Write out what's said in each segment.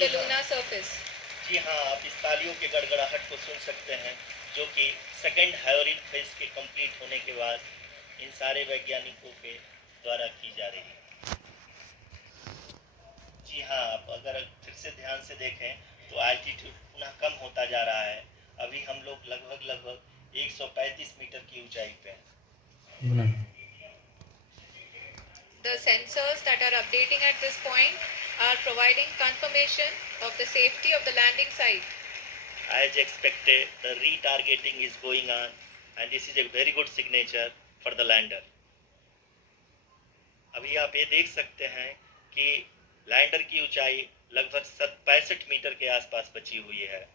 the lunar surface. जी हाँ, आप इस तालियों के गड़गड़ाहट को सुन सकते हैं, जो कि सेकेंड हायोरिन फेज के कंप्लीट होने के बाद इन सारे वैज्ञानिकों के द्वारा की जा रही है। जी हाँ, आप अगर फिर से ध्यान से देखें तो एल्टीट्यूड पुनः कम होता जा रहा है। अभी हम लोग लगभग 135 मीटर की ऊंचाई पे हैं। The sensors that are updating at this point are providing confirmation of the safety of the landing site. As expected, the retargeting is going on, and this is a very good signature for the lander. अभी आप ये देख सकते हैं कि lander की ऊंचाई लगभग 65 मीटर के आसपास बची हुई है।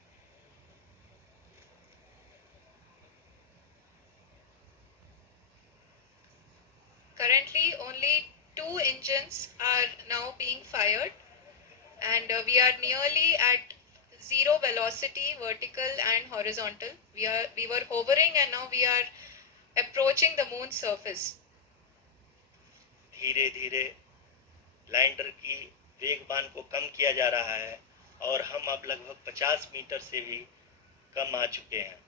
Currently, only 2 engines are now being fired, and we are nearly at zero velocity, vertical and horizontal. We were hovering, and now we are approaching the moon's surface. धीरे धीरे लैंडर की वेगमान को कम किया जा रहा है और हम अब लगभग 50 मीटर से भी कम आ चुके हैं।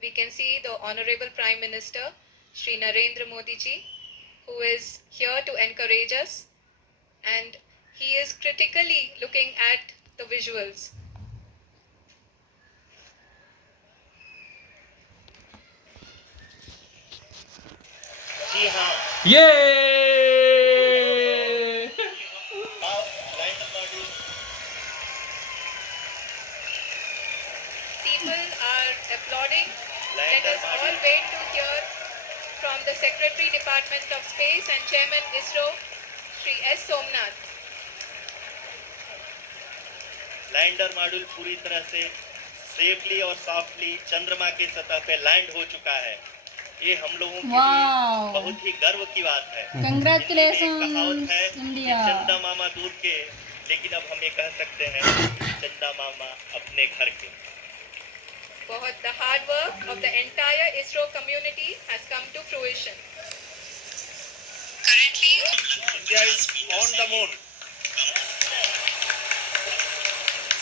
We can see the Honorable Prime Minister, Shri Narendra Modi ji, who is here to encourage us, and he is critically looking at the visuals. जी हाँ, People are applauding. Let us all wait to hear from the Secretary Department of Space and Chairman ISRO, Shri S. Somnath. Lander module पूरी तरह से safely और softly चंद्रमा की सतह पे land हो चुका है। ये हम लोगों के लिए बहुत ही गर्व की बात है। कंग्रेचुलेशन कहावत है इंडिया। कि चंदा मामा दूर के, लेकिन अब हम ये कह सकते हैं चंदा मामा अपने घर के। The hard work of the entire ISRO community has come to fruition. Currently, India is on the moon.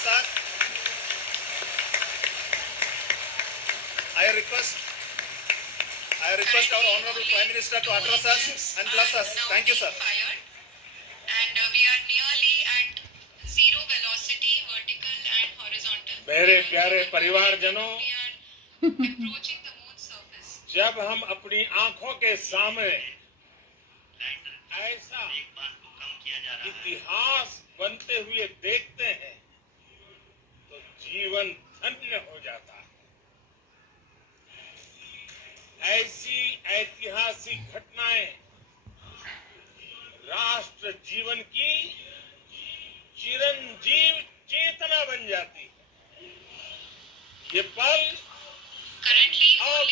Sir, I request our Honorable Prime Minister to address us and bless us. Thank you, sir. And we are nearly at zero velocity, vertical and horizontal. मेरे प्यारे परिवारजनों, We are approaching the moon's surface. जब हम अपनी आंखों के सामने ऐसा इतिहास बनते हुए देखते हैं तो जीवन धन्य हो जाता है। ऐसी ऐतिहासिक घटनाएं राष्ट्र जीवन की चिरंजीव चेतना बन जाती है। ये पल Currently, अब